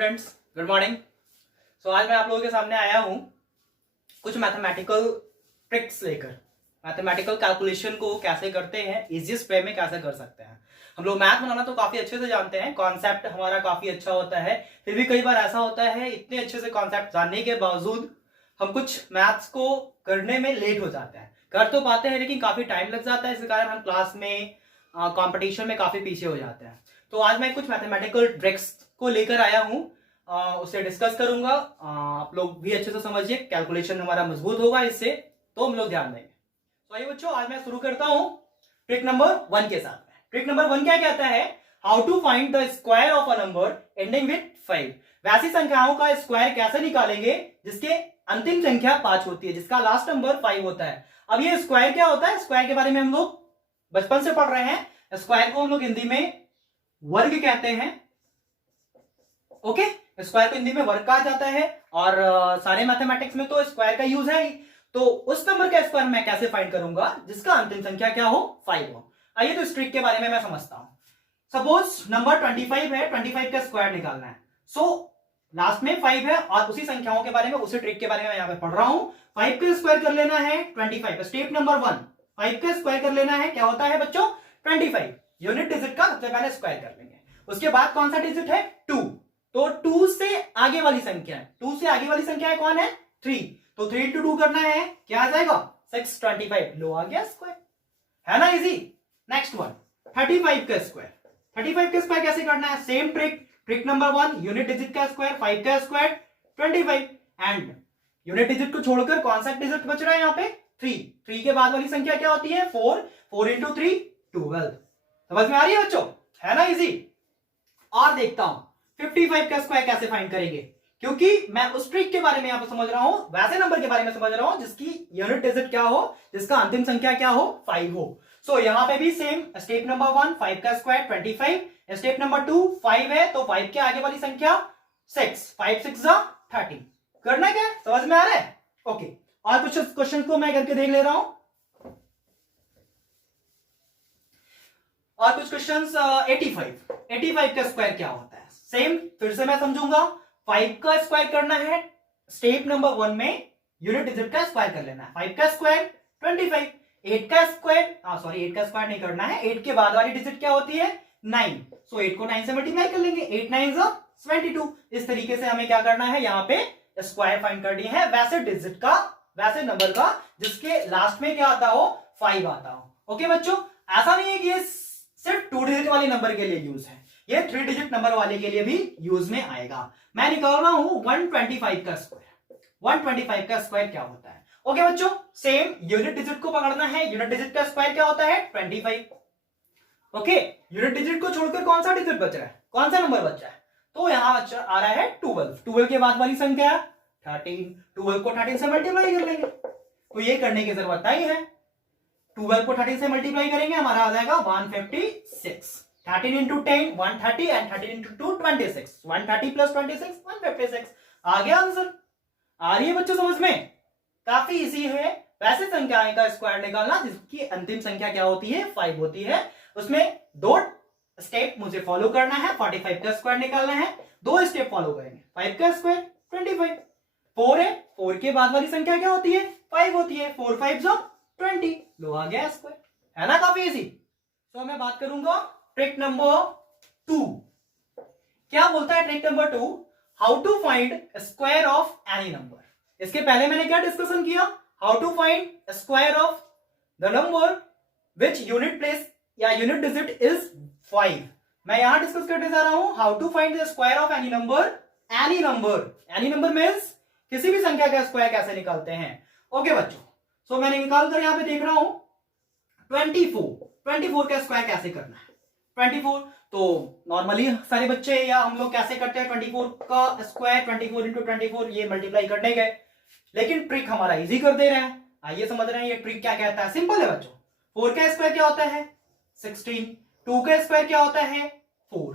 Students, good morning. सो आज मैं आप लोगों के सामने आया हूं कुछ मैथमेटिकल ट्रिक्स लेकर। मैथमेटिकल कैलकुलेशन को कैसे करते हैं, इजीएस्ट वे में कैसे कर सकते हैं। हम लोग मैथ बनाना तो काफी अच्छे से जानते हैं, कॉन्सेप्ट हमारा काफी अच्छा होता है, फिर भी कई बार ऐसा होता है इतने अच्छे से कॉन्सेप्ट जानने के बावजूद हम कुछ मैथ्स को करने में लेट हो जाते हैं। कर तो पाते हैं लेकिन काफी टाइम लग जाता है, इस कारण हम क्लास में कंपटीशन में काफी पीछे हो जाते हैं। तो आज मैं कुछ मैथमेटिकल ट्रिक्स को लेकर आया हूं, उससे डिस्कस करूंगा। आप लोग भी अच्छे से समझिए, कैलकुलेशन हमारा मजबूत होगा इससे, तो हम लोग ध्यान देंगे। तो आइए बच्चों, आज मैं शुरू करता हूं ट्रिक नंबर 1 के साथ में। ट्रिक नंबर 1 क्या कहता है? How to find the square of a number ending with 5। वैसी संख्याओं का स्क्वायर कैसे निकालेंगे जिसके अंतिम संख्या 5 होती है, जिसका लास्ट नंबर 5 होता है। अब ये स्क्वायर क्या होता है? स्क्वायर के बारे में हम लोग बचपन से पढ़ रहे हैं। स्क्वायर को हम लोग हिंदी में वर्ग कहते हैं। ओके, स्क्वायर को हिंदी में वर्ग कहा जाता है और सारे मैथमेटिक्स में तो स्क्वायर का यूज है ही। तो उस नंबर का स्क्वायर मैं कैसे फाइंड करूंगा जिसका अंतिम संख्या क्या हो? 5 हो। आइए तो इस ट्रिक के बारे में मैं समझता हूं। सपोज नंबर 25 है, 25 का स्क्वायर निकालना है। लास्ट में 5 है और उसी संख्याओं के बारे में, उसी ट्रिक के बारे में यहां पे पढ़ रहा हूं। 5 का स्क्वायर कर लेना है 25। स्टेप नंबर 1, 5 का स्क्वायर कर लेना है, क्या होता है बच्चों? 25। यूनिट डिजिट का सबसे पहले स्क्वायर कर लेंगे। उसके बाद कौन सा डिजिट है? 2। तो 2 से आगे वाली संख्या है, 2 से आगे वाली संख्या है कौन है? 3। तो 3 into 2 करना है, क्या आ जाएगा? 625। लो आ गया स्क्वायर, है ना इजी। नेक्स्ट वन, 35 का स्क्वायर। 35 का स्क्वायर कैसे करना है? Same trick. Trick number 1, unit digit का स्क्वायर, 5 का स्क्वायर 25, एंड यूनिट डिजिट को छोड़कर कौन सा डिजिट बच रहा है यहाँ पे? 3। 3 के बाद वाली संख्या क्या होती है? 4। 4 into 3 12। समझ में आ रही है बच्चों? है ना इजी। और देखता हूं 55 का स्क्वायर कैसे फाइंड करेंगे, क्योंकि मैं उस ट्रिक के बारे में यहां पर समझ रहा हूं, वैसे नंबर के बारे में समझ रहा हूं जिसकी यूनिट डिजिट क्या हो, जिसका अंतिम संख्या क्या हो? 5 हो। सो यहां पे भी सेम स्टेप नंबर 1, 5 का स्क्वायर 25। स्टेप नंबर 2, 5 है तो 5 के आगे वाली संख्या 6। 5 6 30। करना क्या? समझ में आ रहा है? ओके, और कुछ क्वेश्चन को मैं करके देख ले रहा हूं। और कुछ क्वेश्चंस 85 का स्क्वायर क्या होता है? सेम फिर से मैं समझूंगा। 5 का स्क्वायर करना है, स्टेप नंबर 1 में यूनिट डिजिट का स्क्वायर कर लेना है। 5 का स्क्वायर 25। 8 का स्क्वायर, सॉरी 8 का स्क्वायर नहीं करना है, 8 के बाद वाली डिजिट क्या होती है? 9। सो 8 को 9 से मल्टीप्लाई कर लेंगे, 8 9 22। इस तरीके से हमें क्या करना है, यहाँ पे स्क्वायर फाइंड करनी है वैसे डिजिट का, वैसे नंबर का जिसके लास्ट में क्या आता हो? 5 आता हो। ओके बच्चों, ऐसा नहीं है कि ये सिर्फ 2 डिजिट वाले नंबर के लिए यूज है, ये 3 डिजिट नंबर वाले के लिए भी यूज में आएगा। मैं निकाल रहा हूं 125 का स्क्वायर। 125 का स्क्वायर क्या होता है? ओके बच्चों, सेम यूनिट डिजिट को पकड़ना है। यूनिट डिजिट का स्क्वायर क्या होता है? 25। ओके, यूनिट डिजिट को छोड़कर कौन सा डिजिट बच रहा है, कौन सा नंबर बच रहा है? तो यहां आ रहा है 12। 12 के बाद वाली संख्या 13। 12 को 13 से मल्टीप्लाई कर लेंगे, तो ये करने की जरूरत नहीं है। 12 को 13 से मल्टीप्लाई करेंगे, हमारा आ जाएगा 156। 13 into 10 130 and 13 into 2 26। 130 plus 26 156। आ गया आंसर। आ रही है बच्चों समझ में? काफी इजी है वैसे संख्याएं का स्क्वायर निकालना जिसकी अंतिम संख्या क्या होती है? 5 होती है। उसमें 2 स्टेप मुझे फॉलो करना है। 45 का स्क्वायर निकालना है, 2 स्टेप फॉलो करेंगे। 5 का स्क्वायर 25। 4 है, 4 के बाद वाली संख्या क्या होती है? 5 होती है। 4 5 20। लो आ गया स्क्वायर, है ना काफी इजी। तो मैं बात करूंगा ट्रिक नंबर 2। क्या बोलता है trick number 2? How to find square of any number. इसके पहले मैंने क्या डिस्कशन किया? How to find square of the number which unit place या यूनिट डिजिट इज 5। मैं यहां डिस्कस करने जा रहा हूं how to find the square of any number. Any number, any number means किसी भी संख्या का स्क्वायर कैसे निकालते हैं। ओके बच्चों, सो मैंने निकाल कर यहां पे देख रहा हूं 24 का स्क्वायर कैसे करना है। 24 तो नॉर्मली सारे बच्चे या हम लोग कैसे करते हैं? 24 का स्क्वायर 24 into 24 ये मल्टीप्लाई करने गए, लेकिन ट्रिक हमारा इजी कर दे रहा है। आइए समझ रहे हैं ये ट्रिक क्या कहता है। सिंपल है बच्चों। 4 का स्क्वायर क्या होता है? 16। 2 का स्क्वायर क्या होता है? 4।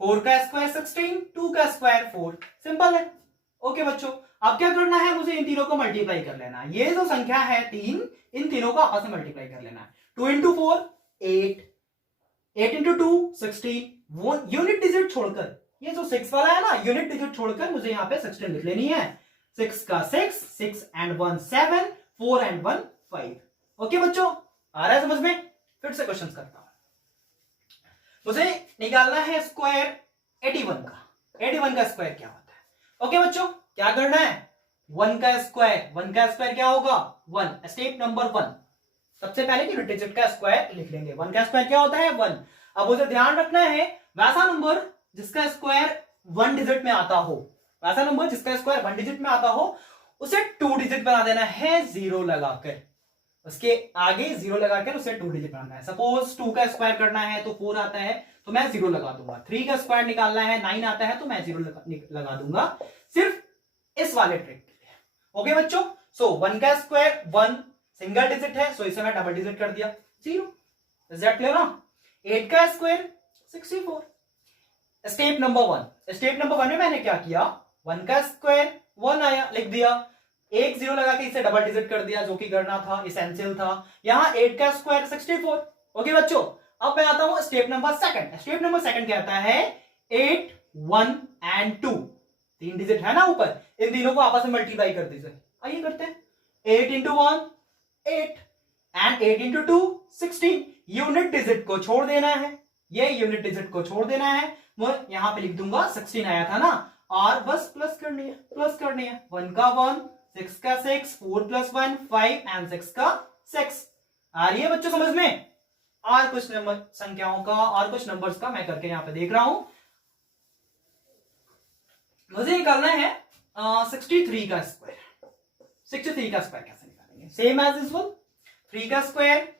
4 का स्क्वायर 16, 2 का स्क्वायर 4। सिंपल है। ओके बच्चों, अब क्या करना है? मुझे इन तीनों को मल्टीप्लाई कर लेना है। ये जो संख्या है 3, इन तीनों को आपस में मल्टीप्लाई कर लेना है। 2 into 4 8, 8 into 2 16। वो यूनिट डिजिट छोड़कर ये जो 6 वाला है ना, यूनिट डिजिट छोड़कर मुझे यहाँ पे 16 लिख लेनी है। 6 का 6, 6 and 1 7, 4 and 1 5। ओके बच्चों, आ रहा है समझ में? फिर से क्वेश्चन करता हूं। मुझे निकालना है स्क्वायर 81 का। 81 का स्क्वायर क्या होता है? ओके बच्चों, क्या करना है? 1 का स्क्वायर क्या होगा? 1। स्टेप नंबर 1, सबसे पहले यूनिट डिजिट का स्क्वायर लिख लेंगे। 1 का स्क्वायर क्या होता है? 1। अब मुझे ध्यान रखना है वैसा नंबर जिसका स्क्वायर 1 डिजिट में आता हो, वैसा नंबर जिसका स्क्वायर 1 डिजिट में आता हो उसे 2 डिजिट बना देना है 0 लगाकर। उसके आगे 0 लगाकर उसे 2 डिजिट बनाना है। सपोज 2 का स्क्वायर करना है तो 4 आता है तो मैं 0 लगा दूंगा। 3 का स्क्वायर निकालना है 9 आता है तो मैं 0 लगा दूंगा, सिर्फ इस वाले ट्रिक के लिए। ओके बच्चों, सो 1 का स्क्वायर 1 सिंगल डिजिट है, सो इसे मैं डबल डिजिट कर दिया 0। इज दैट क्लियर ना? 8 का square 64। Step number 1, step number 1 में मैंने क्या किया? 1 का स्क्वायर 1 आया, लिख दिया, एक 0 लगा के इसे डबल डिजिट कर दिया, जो कि करना था, एसेंशियल था। यहां 8 का स्क्वायर 64। ओके बच्चों, अब मैं आता हूं स्टेप नंबर 2। स्टेप नंबर 2 कहता है 8, 1 and 2, 3 डिजिट है ना ऊपर, इन तीनों को आपस में मल्टीप्लाई कर दीजिए। आइए करते हैं। 8 into 1 8 and 8 into 2 16। Unit digit को छोड़ देना है, ये यूनिट डिजिट को छोड़ देना है। मैं यहां पे लिख दूंगा 16 आया था ना, और बस प्लस करनी है, 1 का 1, 6 का 6, 4 + 1 5 and 6 का 6। आ रही है बच्चों समझ में? और कुछ नंबर संख्याओं का और कुछ नंबर्स का मैं करके यहां पे देख रहा हूं। मुझे निकालना है 63 का स्क्वायर। 63 का स्क्वायर कैसे निकालेंगे? सेम एज यूजुअल, 3 का स्क्वायर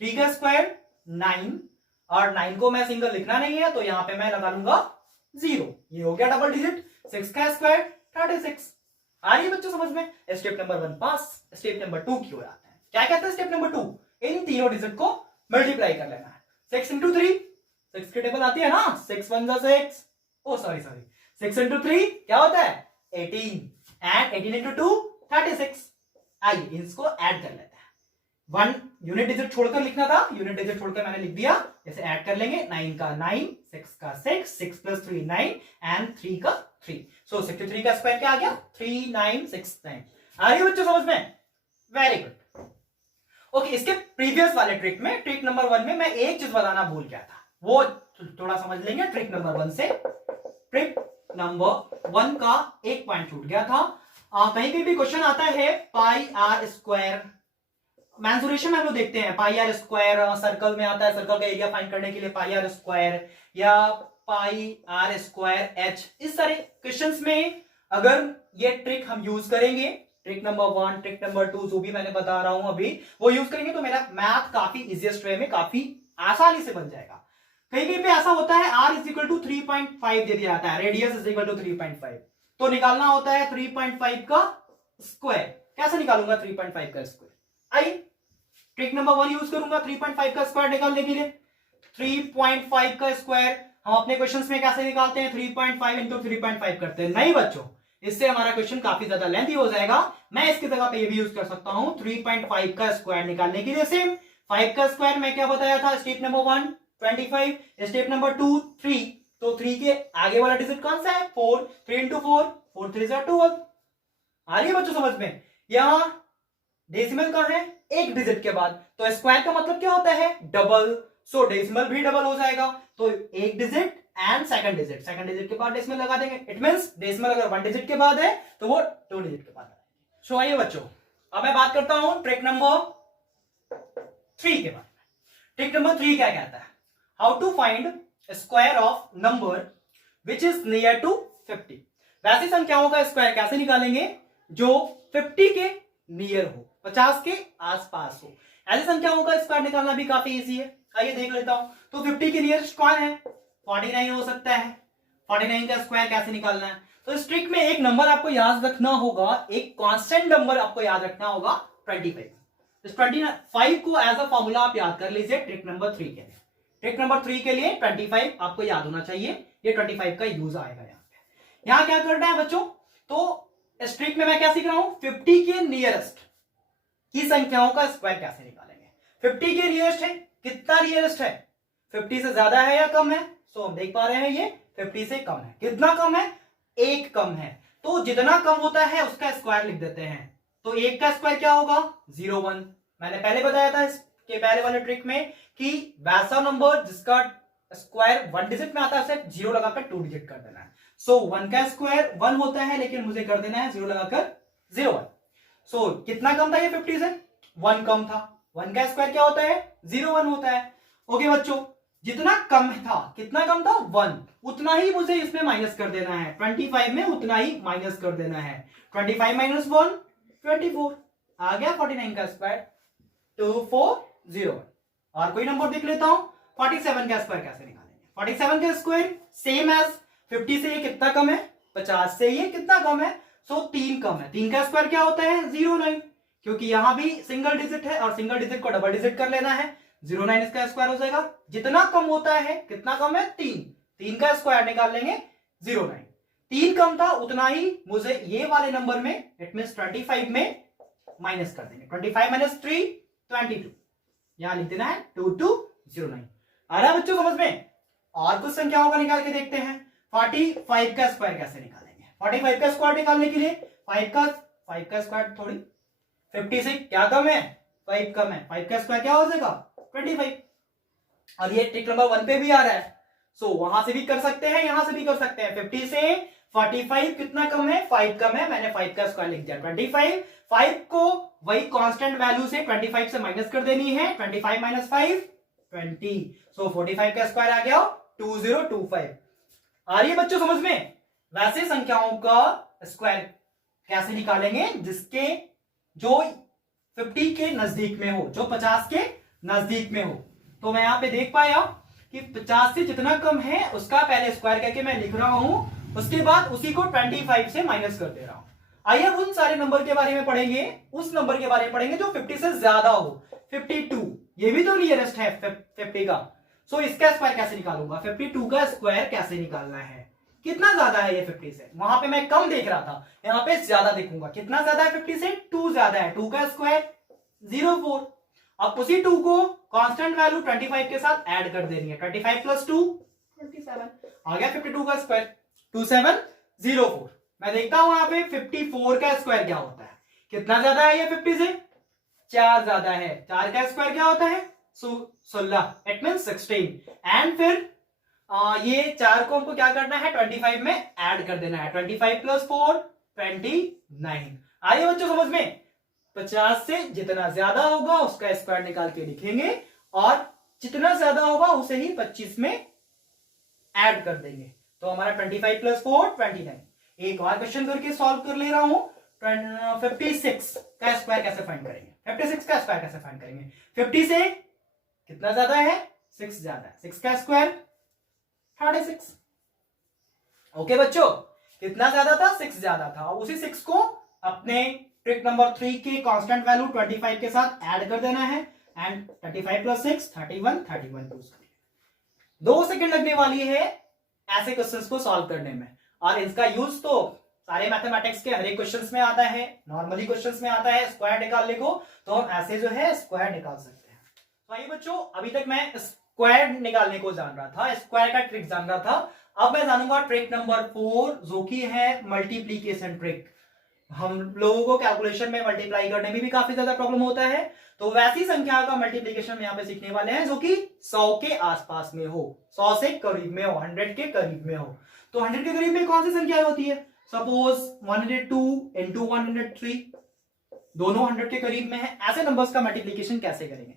3 का स्क्वायर 9, और 9 को मैं सिंगल लिखना नहीं है तो यहां पे मैं लगा लूंगा 0। ये हो गया डबल डिजिट। 6 का स्क्वायर 36। आ रही है बच्चों समझ में? स्टेप नंबर 1 पास। स्टेप नंबर 2 की ओर आते हैं। क्या कहते हैं स्टेप नंबर 2? इन तीनों डिजिट को मल्टीप्लाई कर लेना है। 6 into 3, 6 की टेबल आती है ना, 6 1 = 6, सॉरी 6 into 3 क्या होता है? 18 and 18 into 2 36। आइए इसको ऐड कर लेते हैं। 1 यूनिट डिजिट छोड़कर लिखना था, यूनिट डिजिट छोड़कर मैंने लिख दिया। जैसे ऐड कर लेंगे, 9 का 9, 6 का 6, 6 + 3 9 and 3 का 3। सो 63 का स्क्वायर क्या आ गया? 3969। आ रही है बच्चों समझ में? Very good. ओके, इसके प्रीवियस वाले ट्रिक में, ट्रिक नंबर 1 में मैं एक चीज बताना भूल गया था, वो थोड़ा समझ लेंगे ट्रिक नंबर 1 से। ट्रिक नंबर 1 का एक पॉइंट छूट गया था। कहीं भी क्वेश्चन आता है पाई आर स्क्वायर, मेंसुरेशन में हम लोग देखते हैं पाई आर स्क्वायर, सर्कल में आता है, सर्कल का एरिया फाइंड करने के लिए पाई आर स्क्वायर या पाई आर स्क्वायर एच। इस सारे क्वेश्चंस में अगर ये ट्रिक हम यूज करेंगे, ट्रिक नंबर 1, ट्रिक नंबर 2 जो भी मैंने बता रहा हूं अभी, वो यूज करेंगे तो मेरा मैथ काफी इजीएस्ट वे में काफी आसानी से बन जाएगा। कहीं पे ऐसा होता है r = 3.5 दे दिया जाता है, रेडियस = 3.5, तो निकालना होता है 3.5 का स्क्वायर। कैसे निकालूंगा 3.5 का स्क्वायर? आइए ट्रिक नंबर 1 यूज करूंगा 3.5 का स्क्वायर निकालने के लिए। 3.5 का स्क्वायर हम अपने क्वेश्चंस में कैसे निकालते हैं? 3.5 into 3.5 करते हैं। नहीं बच्चों, इससे हमारा क्वेश्चन काफी ज्यादा लेंथी हो जाएगा। मैं इसकी जगह पे ये भी यूज कर सकता हूं 3.5 का स्क्वायर निकालने के लिए। सेम 5 का स्क्वायर मैं क्या बताया था? स्टेप नंबर 1 25, स्टेप नंबर 2 3, तो 3 के आगे वाला डिजिट कौन सा है? 4। 3 into 4, 4 3 = 12। आ रही है बच्चों समझ में? यहां डेसिमल का है एक डिजिट के बाद, तो स्क्वायर का मतलब क्या होता है? डबल। सो डेसिमल भी डबल हो जाएगा, तो एक डिजिट एंड सेकंड डिजिट के बाद डेसिमल लगा देंगे। इट मींस डेसिमल अगर 1 डिजिट के बाद है तो वो 2 डिजिट के बाद है। सो आइए बच्चों, अब मैं बात करता हूं ट्रिक नंबर 3 के बारे में। ट्रिक नंबर 3 क्या कहता है? How to find square of number which is near to 50। वैसी संख्याओं का स्क्वायर कैसे निकालेंगे जो 50 के नियर हो, 50 के आसपास हो। ऐसी संख्याओं का स्क्वायर निकालना भी काफी इजी है। आइए देख लेता हूं। तो 50 के नियरेस्ट कौन है? 49 हो सकता है। 49 का स्क्वायर कैसे निकालना है? तो इस ट्रिक में एक नंबर आपको याद रखना होगा, एक कांस्टेंट नंबर आपको याद रखना होगा 25। इस 25 को एज अ फॉर्मूला आप याद कर लीजिए ट्रिक नंबर 3 के लिए। ट्रिक नंबर 3 के लिए 25 आपको याद होना चाहिए। ये 25 का यूज आएगा यहाँ पे। यहाँ क्या करना है बच्चों? तो इस ट्रिक में मैं क्या सीख रहा हूं? 50 के नियरेस्ट की संख्याओं का स्क्वायर कैसे निकालेंगे। 50 के नियरेस्ट है, कितना नियरेस्ट है? 50 से ज्यादा है या कम है? सो हम देख पा रहे हैं ये 50 से कम है। कितना कम है? 1 कम है। तो जितना कम होता है उसका स्क्वायर लिख देते हैं। तो 1 का स्क्वायर क्या होगा? 01। मैंने पहले बताया था इसके पहले वाले ट्रिक में कि वैसा नंबर जिसका स्क्वायर 1 डिजिट में आता है उसे 0 लगाकर 2 डिजिट कर देना है। सो 1 का स्क्वायर 1 होता है, लेकिन मुझे कर देना है 0 लगाकर 01। सो कितना कम था ये 50 से? 1 कम था। 1 का स्क्वायर क्या होता है? 01 होता है। ओके बच्चों, जितना कम था, कितना कम था? 1, उतना ही मुझे इसमें माइनस कर देना है। 25 में उतना ही माइनस कर देना है। 25 माइनस 1 24 आ गया 49 का स्क्वायर 2401। और कोई नंबर देख लेता हूं, 47 का स्क्वायर कैसे निकालेंगे? 47 का स्क्वायर सेम एज 50 से ये कितना कम है? 50 से ये कितना कम है? सो 3 कम है। 3 का स्क्वायर क्या होता है? 09, क्योंकि यहां भी सिंगल डिजिट है और सिंगल डिजिट को डबल डिजिट कर लेना है। 09 इसका स्क्वायर हो जाएगा। जितना कम होता है, कितना कम है? 3 का स्क्वायर निकाल लेंगे 09। 3 कम था, उतना ही मुझे ये वाले नंबर में इट मींस 25 में माइनस कर देंगे। 25 माइनस 3 22, यहां लिख देना है 2209। आ रहा है बच्चों समझ में? और कुछ संख्याओं का निकाल के देखते हैं। 45 का स्क्वायर कैसे निकालेंगे? 45 का स्क्वायर निकालने के लिए 5 का स्क्वायर थोड़ी 50 से क्या कम है? 5 कम है। 5 का स्क्वायर क्या हो जाएगा? 25। और ये ट्रिक नंबर 1 पे भी आ रहा है। सो वहां से भी कर सकते हैं, यहां से भी कर सकते हैं। 50 से 45 कितना कम है? 5 कम है। मैंने 5 का स्क्वायर लिख दिया 25। 5 को वही कांस्टेंट वैल्यू से 25 से माइनस कर देनी है। 25 माइनस 5 20। सो 45 का स्क्वायर आ गया 2025। आ रही है बच्चों समझ में? वैसे संख्याओं का स्क्वायर कैसे निकालेंगे जिसके जो 50 के नजदीक में हो, जो 50 के नजदीक में हो। तो मैं यहां पे देख पाया कि 50 से जितना कम है उसका पहले स्क्वायर करके मैं लिख रहा हूं, उसके बाद उसी को 25 से माइनस कर दे रहा हूं। आइए उन सारे नंबर के बारे में पढ़ेंगे, उस नंबर के बारे में पढ़ेंगे जो 50 से ज्यादा हो। 52 ये भी तो नियरेस्ट है 50 का। सो इसका स्क्वायर कैसे निकालूंगा? 52 का स्क्वायर कैसे निकालना है? कितना ज्यादा है ये 50 से? वहां पे मैं कम देख रहा था, यहाँ पे ज्यादा देखूंगा। कितना ज्यादा है 50 से? 2 ज्यादा है। 2 का स्क्वायर 04। अब उसी 2 को कांस्टेंट वैल्यू 25 के साथ ऐड कर देनी है। 25 प्लस 2 27 आ गया 52 का स्क्वायर 2704। मैं देखता हूं यहाँ पे 54 का स्क्वायर क्या होता है? कितना ज्यादा है ये 50 से? 4 ज्यादा है। 4 का स्क्वायर क्या होता है? 16, इट मीन 16। एंड फिर ये 4 को हमको क्या करना है? 25 में ऐड कर देना है। 25 प्लस 4 29। आइए बच्चों समझ में? 50 से जितना ज्यादा होगा उसका स्क्वायर निकाल के लिखेंगे और जितना ज्यादा होगा उसे ही 25 में ऐड कर देंगे। तो हमारा 25 प्लस 4 29। एक और क्वेश्चन करके सॉल्व कर ले रहा हूं। 56 का स्क्वायर कैसे फाइंड करेंगे? 56 का स्क्वायर कैसे फाइंड करेंगे? 50 से कितना ज्यादा है? 6 ज्यादा है। 6 का स्क्वायर 36। ओके बच्चों, कितना ज्यादा था? 6 ज्यादा था। उसी 6 को अपने ट्रिक नंबर 3 के कांस्टेंट वैल्यू 25 के साथ ऐड कर देना है। एंड 25 प्लस 6 31 31 2 सेकंड लगने वाली है ऐसे क्वेश्चंस को सॉल्व करने में। और इसका यूज तो सारे मैथमेटिक्स के हर एक क्वेश्चंस में आता है, नॉर्मली क्वेश्चंस में आता है स्क्वायर निकालने को। तो हम ऐसे जो है स्क्वायर निकाल सकते हैं। तो आइए बच्चों, अभी तक मैं स्क्वायर निकालने को जान रहा था, स्क्वायर का ट्रिक जान रहा था। अब मैं जानूंगा ट्रिक नंबर 4 जो कि है मल्टीप्लीकेशन ट्रिक। हम लोगों को कैलकुलेशन में मल्टीप्लाई करने में भी काफी ज्यादा प्रॉब्लम होता है। तो वैसी संख्या का मल्टीप्लिकेशन यहाँ पे सीखने वाले हैं जो कि 100 के आसपास में हो, 100 से करीब में हो, 100 के करीब में हो। तो 100 के करीब में कौन सी संख्या होती है? सपोज 102 इंटू 103, दोनों 100 के करीब में है। ऐसे नंबर्स का मल्टीप्लिकेशन कैसे करेंगे?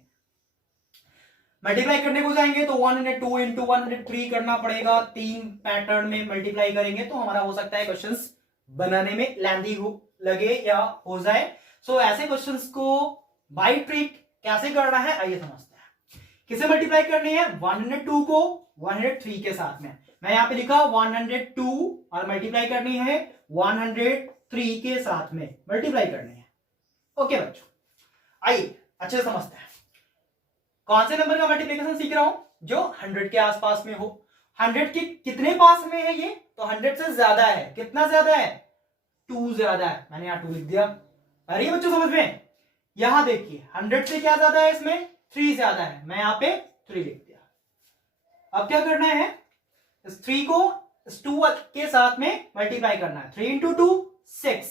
मल्टीप्लाई करने को जाएंगे तो 102 इंटू 103 करना पड़ेगा। 3 पैटर्न में मल्टीप्लाई करेंगे तो हमारा हो सकता है क्वेश्चंस बनाने में लेंथी लगे या हो जाए। सो ऐसे क्वेश्चंस को बाय ट्रिक कैसे करना है आइए समझते हैं। किसे मल्टीप्लाई करनी है? 102 को 103 के साथ में। मैं यहां पे लिखा 102 और मल्टीप्लाई करनी है 103 के साथ में मल्टीप्लाई करनी है। ओके बच्चों, आइए अच्छे से समझते हैं। कौन से नंबर का मल्टीप्लिकेशन सीख रहा हूं? जो 100 के आसपास में हो। 100 के कितने पास में है ये? तो 100 से ज्यादा है। कितना ज्यादा है? 2 ज्यादा है। मैंने यहां 2 लिख दिया। अरे बच्चों समझ में? यहां देखिए 100 से क्या ज्यादा है? इसमें 3 ज्यादा है। मैं यहां पे 3 लिख दिया। अब क्या करना है? इस 3 को इस 2 के साथ में मल्टीप्लाई करना है। 3 इंटू 2 6,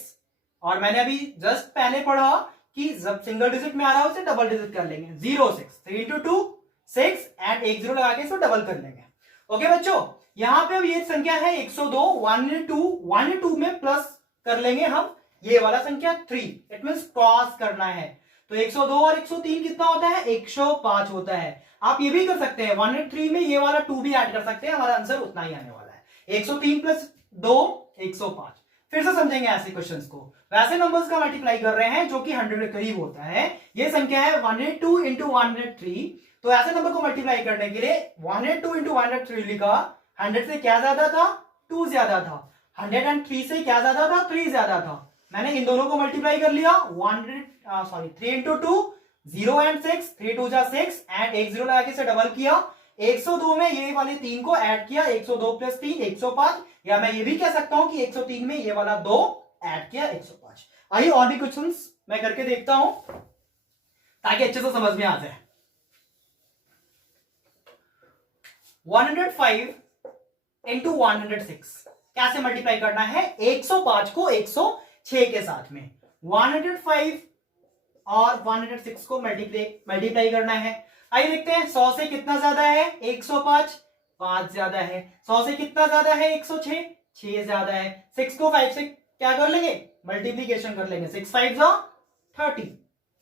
और मैंने अभी जस्ट पहले पढ़ा कि जब सिंगल डिजिट में आ रहा है उसे डबल डिजिट कर लेंगे। 0 6, 3 इंटू 2 6 एंड एक 0 लगा के इसको डबल कर लेंगे। ओके बच्चों, यहां पे अब ये संख्या है 102, 1 में प्लस कर लेंगे हम ये वाला संख्या 3, इट मींस क्रॉस करना है। तो 102 और 103 कितना होता है? 105 होता है। आप ये भी कर सकते हैं 103 में ये वाला 2 भी ऐड कर सकते हैं, हमारा आंसर उतना ही आने वाला है। 103 प्लस 2 105। फिर से समझेंगे ऐसे क्वेश्चंस को। वैसे नंबर्स का मल्टीप्लाई कर रहे हैं जो कि 100 के करीब होता है। ये संख्या है 102 इंटू 103, तो ऐसे नंबर को मल्टीप्लाई करने के लिए 102 इंटू 103 लिखा। 100 से क्या ज्यादा था? 2 ज्यादा था। 103 से क्या ज्यादा था? 3 ज्यादा था। मैंने इन दोनों को मल्टीप्लाई कर लिया। 3 इंटू 2 0 एंड 6, 3 2 जा 6 एंड एक 0 लगा के इसे डबल किया। 102 में ये वाले 3 को ऐड किया, 102 प्लस 3 105, या मैं ये भी कह सकता हूं कि 103 में ये वाला 2 ऐड किया 105। आइए और भी क्वेश्चंस मैं करके देखता हूं ताकि अच्छे से समझ में आ जाए। 105 इंटू 106 कैसे मल्टीप्लाई करना है? 105 को 106 के साथ में 105 और 106 को मल्टीप्लाई करना है। आइए देखते हैं 100 से कितना ज्यादा है? 105, 5 ज्यादा है। 100 से कितना ज्यादा है? 106, 6 ज्यादा है। 6 को 5 से क्या कर लेंगे? मल्टीप्लीकेशन कर लेंगे। 6 5 जा 30।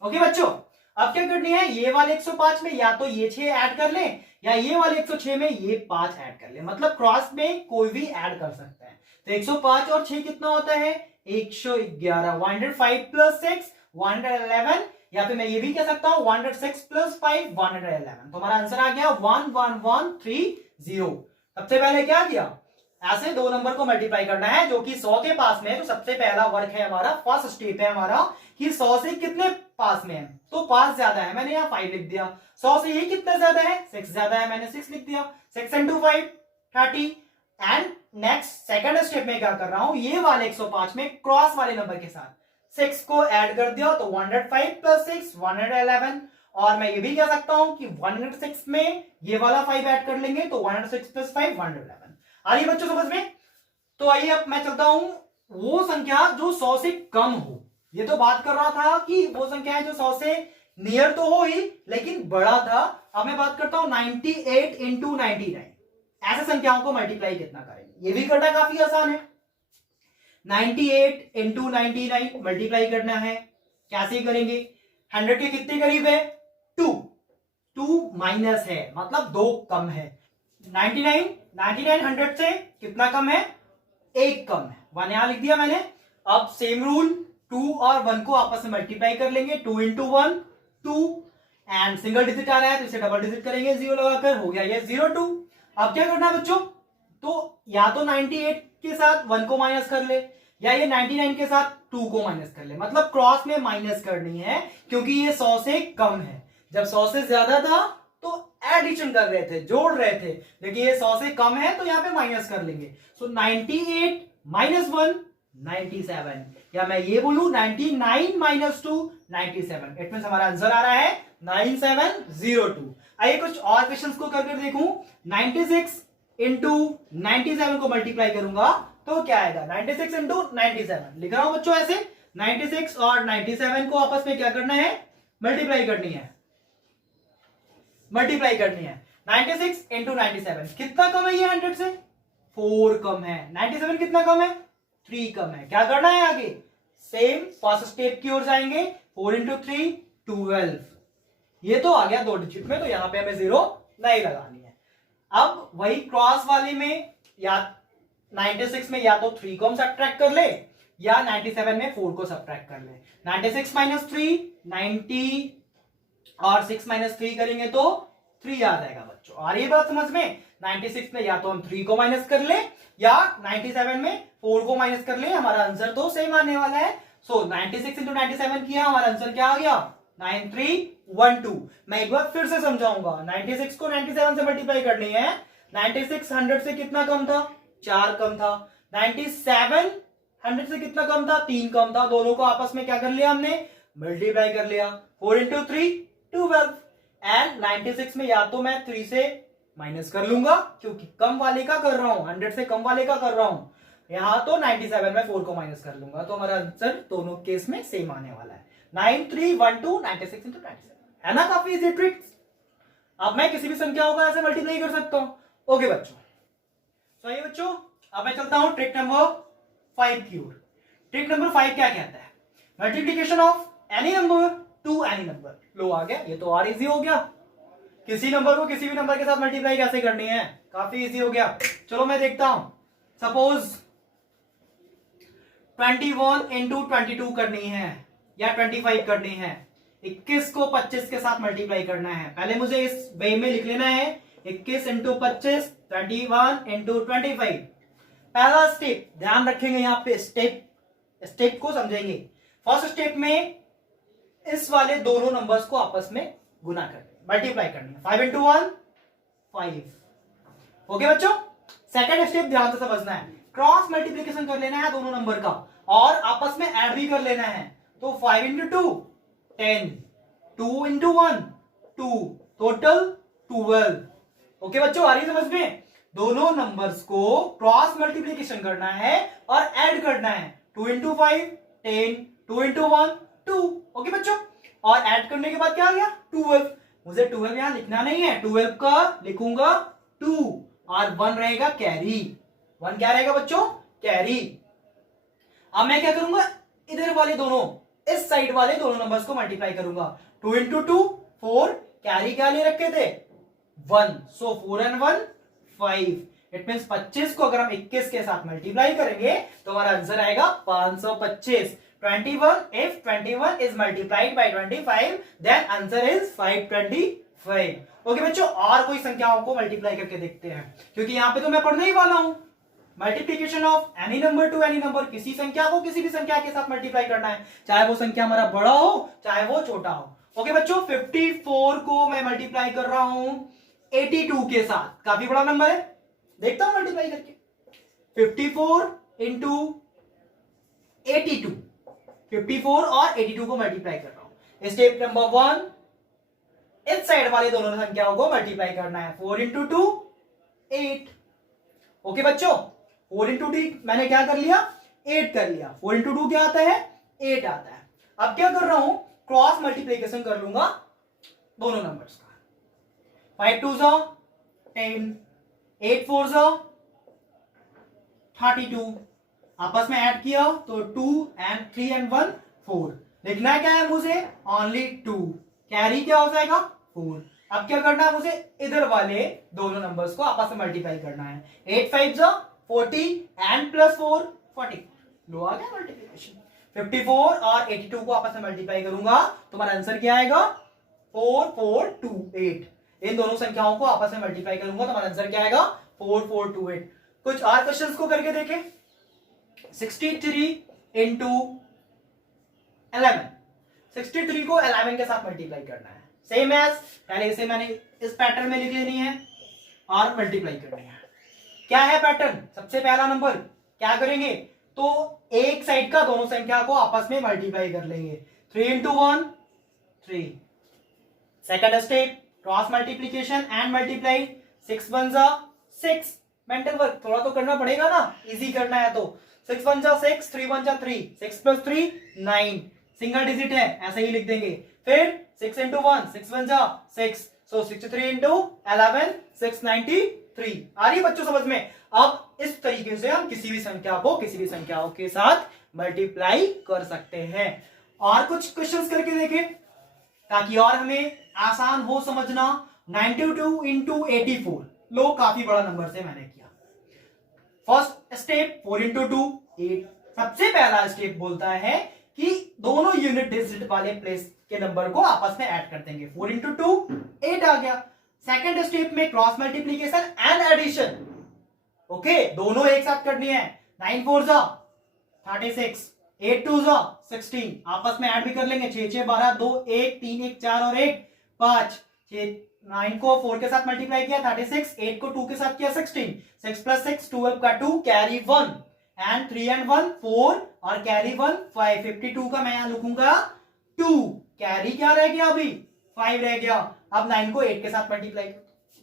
ओके बच्चों, अब क्या करनी है? ये वाले 105 में या तो ये 6 ऐड कर ले या ये वाले 106 में ये 5 ऐड कर ले, मतलब क्रॉस में कोई भी ऐड कर सकता है। तो 105 और 6 कितना होता है? 111। 105 प्लस 6 111, या फिर मैं ये भी कह सकता हूं 106 प्लस 5 111। तो हमारा आंसर आ गया 11130। सबसे पहले क्या किया? ऐसे दो नंबर को मल्टीप्लाई करना है जो कि 100 के पास में है। तो सबसे पहला वर्क है हमारा, फर्स्ट स्टेप है हमारा कि 100 से कितने पास में है? तो 5 ज्यादा है, मैंने यहाँ 5 लिख दिया। 100 से ये कितना ज्यादा है? 6 ज्यादा है, मैंने 6 लिख दिया। 6 into 5 30। And next second step में क्या कर रहा हूं? ये वाले 105 में क्रॉस वाले नंबर के साथ 6 को ऐड कर दिया, तो 105 प्लस 6 111। और मैं ये भी कह सकता हूं कि 106 में ये वाला 5 ऐड कर लेंगे, तो 106 प्लस 5 111। आ रही है बच्चों समझ में? तो आइए अब मैं चलता हूं वो संख्या जो 100 से कम हो। ये तो बात कर रहा था कि वो संख्या है जो 100 से नियर तो हो ही लेकिन बड़ा था। अब मैं बात करता हूं 98 इंटू 99। ऐसे संख्याओं को मल्टीप्लाई कितना करेंगे? ये भी करना काफी आसान है। 98 इंटू 99 मल्टीप्लाई करना है। कैसे करेंगे? 100 के कितने करीब है? 2 माइनस है, मतलब 2 कम है। 99 100 से कितना कम है? 1 कम है। 1 यहां लिख दिया मैंने। अब सेम रूल, 2 और 1 को आपस में मल्टीप्लाई कर लेंगे। 2 इंटू 1 2, एंड सिंगल डिजिट आ रहा है तो इसे डबल डिजिट करेंगे 0 लगाकर, हो गया ये 02। अब क्या करना है बच्चों? तो या तो 98 के साथ 1 को माइनस कर ले, या ये 99 के साथ 2 को माइनस कर ले, मतलब क्रॉस में माइनस करनी है क्योंकि ये 100 से कम है। जब 100 से ज्यादा था तो एडिशन कर रहे थे, जोड़ रहे थे, लेकिन ये 100 से कम है तो यहाँ पे माइनस कर लेंगे। सो 98 माइनस 1 97, या मैं ये बोलूं 99 माइनस 2 97। इट मींस हमारा आंसर आ रहा है 9702। आइए कुछ और क्वेश्चंस को करके देखूं। 96 इंटू 97 को मल्टीप्लाई करूंगा तो क्या आएगा? 96 इंटू 97 लिख रहा हूं बच्चों ऐसे। 96 और 97 को आपस में क्या करना है? मल्टीप्लाई करनी है। 96 इंटू 97 कितना कम है? ये 100 से 4 कम है। 97 कितना कम है? 3 कम है। क्या करना है आगे? सेम फर्स्ट स्टेप की ओर जाएंगे। 4 इंटू 3 12। ये तो आ गया 2 डिजिट में, तो यहां पे हमें 0 नहीं लगानी है। अब वही क्रॉस वाले में या 96 में या तो 3 को हम सब्ट्रैक्ट कर ले या 97 में 4 को सब्ट्रैक्ट कर ले। 96 माइनस 3 90 और 6 माइनस 3 करेंगे तो 3 आ जाएगा बच्चों। और ये बात समझ में? 96 में या तो हम 3 को माइनस कर ले या 97 में 4 को माइनस कर ले, हमारा आंसर तो सेम आने वाला है। सो 96 इंटू 97 किया, हमारा आंसर क्या आ गया? 9312। मैं एक बार फिर से समझाऊंगा। 96 को 97 से मल्टीप्लाई करनी है। 96 100 से कितना कम था? 4 कम था। 97 100 से कितना कम था? 3 कम था। दोनों को आपस में क्या कर लिया हमने? मल्टीप्लाई कर लिया। 4 इंटू 3 12। एंड 96 में या तो मैं 3 से माइनस कर लूंगा क्योंकि कम वाले का कर रहा हूं, 100 से कम वाले का कर रहा हूं। यहां तो 97 में 4 को माइनस कर लूंगा, तो हमारा आंसर दोनों केस में सेम आने वाला है, 9312 96 into 97। है ना काफी इजी ट्रिक्स। अब मैं किसी भी संख्याओं का ऐसे मल्टीप्लाई कर सकता हूं। ओके बच्चों, सही बच्चों, अब मैं चलता हूं ट्रिक नंबर 5 की ओर। ट्रिक नंबर 5 क्या कहता है? Multiplication of any number to any number. लो आ गया, ये तो और इजी हो गया। किसी नंबर को किसी भी नंबर के साथ मल्टीप्लाई कैसे करनी है, काफी इजी हो गया। चलो मैं देखता हूं, सपोज 21 into 22 करनी है या 25 करनी है। 21 को 25 के साथ मल्टीप्लाई करना है। पहले मुझे इस वे में लिख लेना है, 21 into 25, 21 into 25। पहला स्टेप ध्यान रखेंगे, यहां पे स्टेप को समझेंगे। फर्स्ट स्टेप में इस वाले दोनों नंबर्स को आपस में गुना करना, मल्टीप्लाई करनी है। 5 into 1 5। ओके बच्चों, सेकंड स्टेप ध्यान से समझना है, क्रॉस मल्टीप्लीकेशन कर लेना है दोनों नंबर का और आपस में ऐड भी कर लेना है। तो 5 into 2 10, 2 into 1 2, टोटल 12। ओके बच्चों, आ रही समझ में? दोनों नंबर्स को क्रॉस मल्टीप्लीकेशन करना है और ऐड करना है। 2 into 5 10, 2 into 1 2। ओके बच्चों, और ऐड करने के बाद क्या आ गया? 12। मुझे 12 यहां लिखना नहीं है, 12 का लिखूंगा 2 और 1 रहेगा कैरी। 1 क्या रहेगा बच्चों? कैरी। अब मैं क्या करूंगा, इधर वाले दोनों, इस साइड वाले दोनों नंबर्स को मल्टीप्लाई करूंगा। 2 into 2 4, कैरी क्या ले रखे थे? 1। सो 4 and 1 5। इट मींस 25 को अगर हम 21 के साथ मल्टीप्लाई करेंगे तो हमारा आंसर आएगा 525। 21, if 21 is multiplied by 25 then answer is 525। Okay बच्चों, और कोई संख्याओं को मल्टीप्लाई करके देखते हैं, क्योंकि यहां पे तो मैं पढ़ने ही वाला हूं। Multiplication of any number to any number, किसी संख्या को किसी भी संख्या के साथ मल्टीप्लाई करना है, चाहे वो संख्या हमारा बड़ा हो चाहे वो छोटा हो। ओके बच्चों, 54 को मैं मल्टीप्लाई कर रहा हूं 82 के साथ। काफी बड़ा नंबर है, देखता हूं मल्टीप्लाई करके। 54 इंटू 82, 54 और 82 को मल्टीप्लाई कर रहा हूं। स्टेप नंबर 1, इस साइड वाले दोनों संख्याओं को मल्टीप्लाई करना है। 4 इंटू 2 8। ओके बच्चों, 4 इंटू 2 मैंने क्या कर लिया? 8 कर लिया। 4 इंटू 2 क्या आता है? 8 आता है। अब क्या कर रहा हूं, क्रॉस मल्टीप्लीकेशन कर लूंगा दोनों नंबर्स का। 5 2 10, 8 4 32। आपस में ऐड किया तो 2 and 3 and 1 4। लिखना क्या है मुझे? ओनली 2। कैरी क्या हो जाएगा? 4। अब क्या करना है मुझे? इधर वाले दोनों नंबर्स को आपस में मल्टीप्लाई करना है। 8 5 40 एंड प्लस 4 44। लो आ गया मल्टीप्लिकेशन। 54 और 82 को आपस में मल्टीप्लाई करूंगा तो हमारा आंसर क्या आएगा? 4428। इन दोनों संख्याओं को आपस में मल्टीप्लाई करूंगा तो हमारा आंसर क्या आएगा? 4428। कुछ और क्वेश्चंस को करके देखें। 63 इंटू 11। 63 को 11 के साथ मल्टीप्लाई करना है। सेम एज पहले इसे मैंने इस पैटर्न में लिख लेनी है और मल्टीप्लाई करनी है। क्या है पैटर्न? सबसे पहला नंबर क्या करेंगे तो एक साइड का दोनों संख्या को आपस में मल्टीप्लाई कर लेंगे। 3 into 1 3। Second step cross multiplication and multiply. 6 1 6। Mental work थोड़ा तो करना पड़ेगा ना, इजी करना है तो। 6 1 6, 3 1 3, 6 प्लस 3 9। सिंगल डिजिट है, ऐसे ही लिख देंगे। फिर 6 इंटू 1 6 1 6। सो 63 इंटू 11 693। आ रही बच्चों समझ में? अब इस तरीके से हम किसी भी संख्या को किसी भी संख्याओं के साथ मल्टीप्लाई कर सकते हैं। और कुछ क्वेश्चंस करके देखें ताकि और हमें आसान हो समझना। 92 इंटू 84। लो, काफी बड़ा नंबर से मैंने किया। First step 4 into 2 8। सबसे पहला स्टेप बोलता है कि दोनों यूनिट डिजिट वाले प्लेस के नंबर को आपस में ऐड कर देंगे। 4 इंटू 2 8 आ गया। सेकंड स्टेप में cross multiplication and addition. Okay, दोनों एक साथ करनी है। 9 4 36, 8 2 16। आपस में ऐड भी कर लेंगे। 6 6 12 2 1 3 1 4 और 1 5। 9 को 4 के साथ मल्टीप्लाई किया 36, 8 को 2 के साथ किया 16। 6 प्लस 6 12 का 2 कैरी 1 एंड 3 and 1 4 और कैरी 1 5। 52 का मैं यहां लिखूंगा 2। कैरी क्या रह गया? अभी 5 रह गया। अब 9 को 8 के साथ मल्टीप्लाई कर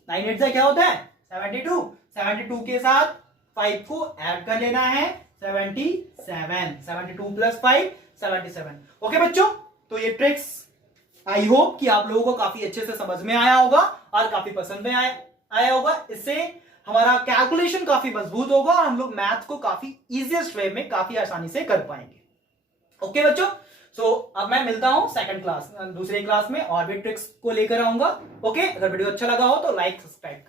9 8 से क्या होता है 72, 72 के साथ 5 को ऐड कर लेना है 77, 72 प्लस 5 77। ओके बच्चों, तो ये ट्रिक्स आई होप कि आप लोगों को काफी अच्छे से समझ में आया होगा और काफी पसंद में आया होगा। इससे हमारा कैलकुलेशन काफी मजबूत होगा और हम लोग मैथ को काफी इजीएस्ट वे में काफी आसानी से कर पाएंगे। ओके बच्चों, सो अब मैं मिलता हूं सेकंड क्लास दूसरे क्लास में और भी ट्रिक्स को लेकर आऊंगा। ओके, अगर वीडियो अच्छा लगा हो तो लाइक सब्सक्राइब